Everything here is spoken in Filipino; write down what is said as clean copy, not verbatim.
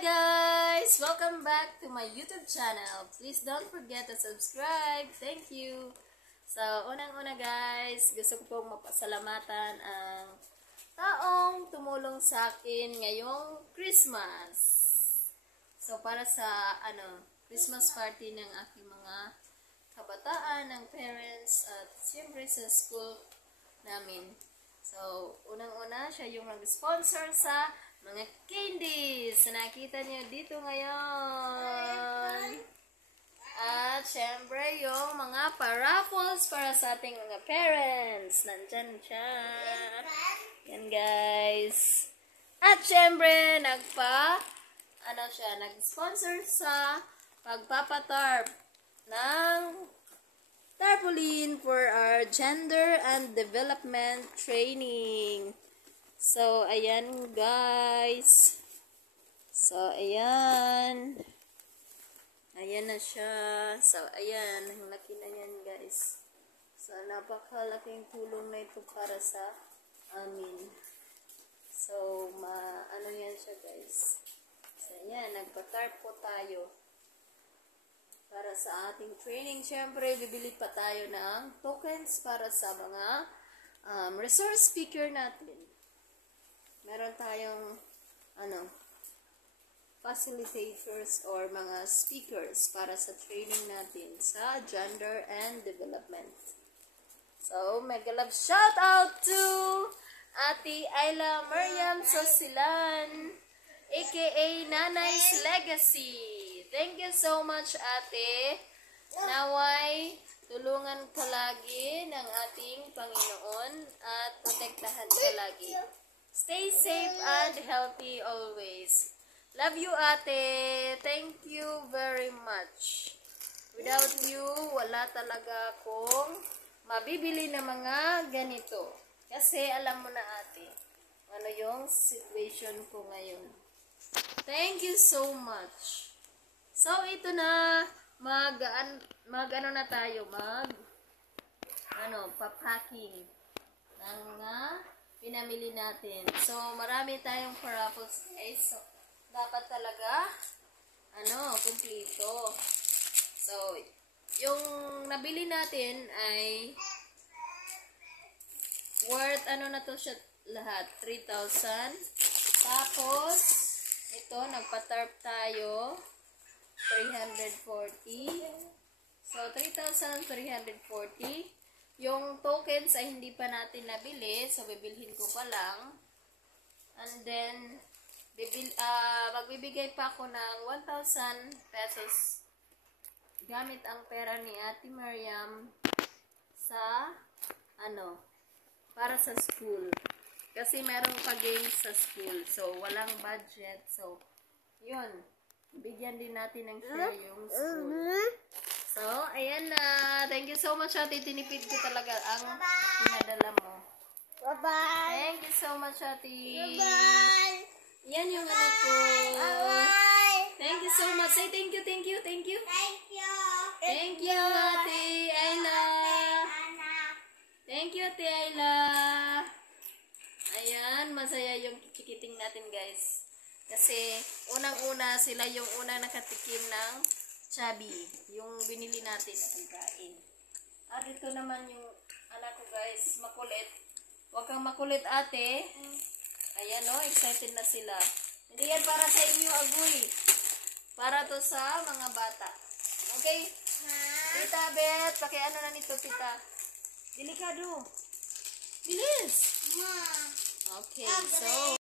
guys! Welcome back to my YouTube channel. Please don't forget to subscribe. Thank you. So, unang-una guys, gusto ko pong mapasalamatan ang taong tumulong sa akin ngayong Christmas. So, para sa Christmas party ng aking mga kabataan, ng parents, at siyempre sa school namin. So, unang-una, siya yung nag-sponsor sa mga candies na nakita niyo dito ngayon. At syempre yung mga paraffles para sa ating mga parents. Nandyan siya. Yan guys. At syempre nag-sponsor sa pagpapatarp ng tarpaulin for our gender and development training. So, ayan guys. So, ayan. Ayan na siya. So, ayan. Ang laki na yan guys. So, napakalaking tulong na ito para sa amin. So, yan siya guys. So, ayan. Nagpa-tarp po tayo. Para sa ating training. Siyempre, bibili pa tayo ng tokens para sa mga resource speaker natin. Meron tayong facilitators or mga speakers para sa training natin sa gender and development. So, mega love shout out to Ate Ayla Mariam Sosilan, aka Nanay's Legacy. Thank you so much, Ate. Naway, tulungan ka lagi ng ating Panginoon at protektahan ka lagi. Stay safe and healthy always. Love you, Ate. Thank you very much. Without you, wala talaga akong mabibili na mga ganito. Kasi alam mo na, Ate, ano yung situation ko ngayon. Thank you so much. So, ito na, papacking ng mga pinamili natin. So, marami tayong paraffles guys. So, dapat talaga, kumpleto. So, yung nabili natin ay worth, na to siya lahat? 3,000. Tapos, ito, nagpa-tarp tayo. 340. So, 3,340. Yung tokens ay hindi pa natin nabili. So, bibilhin ko pa lang. And then, magbibigay pa ako ng 1,000 pesos gamit ang pera ni Ate Mariam sa, para sa school. Kasi merong pa-games sa school. So, walang budget. So, yun. Bigyan din natin ng share yung school. So, ayan na. Thank you so much, Ate. Tinipid ko talaga ang pinadala mo. Bye-bye. Thank you so much, Ate. Bye-bye. Yan yung anak ko. Bye-bye. Thank you so much. Say thank you, thank you, thank you. Thank you. Thank you, Ate Ayla. Thank you, Ate Ayla. Ayan, masaya yung chikiting natin, guys. Kasi, unang-una, sila yung unang nakatikim ng chubby. Yung binili natin na pagkain. At ito naman yung anak ko, guys. Makulit. Huwag kang makulit, ate. Ayan, excited na sila. Hindi yan para sa inyo, agoy. Para to sa mga bata. Okay? Tita, Bet, pakiano na nito, tita. Delikado. Bilis. Okay, so...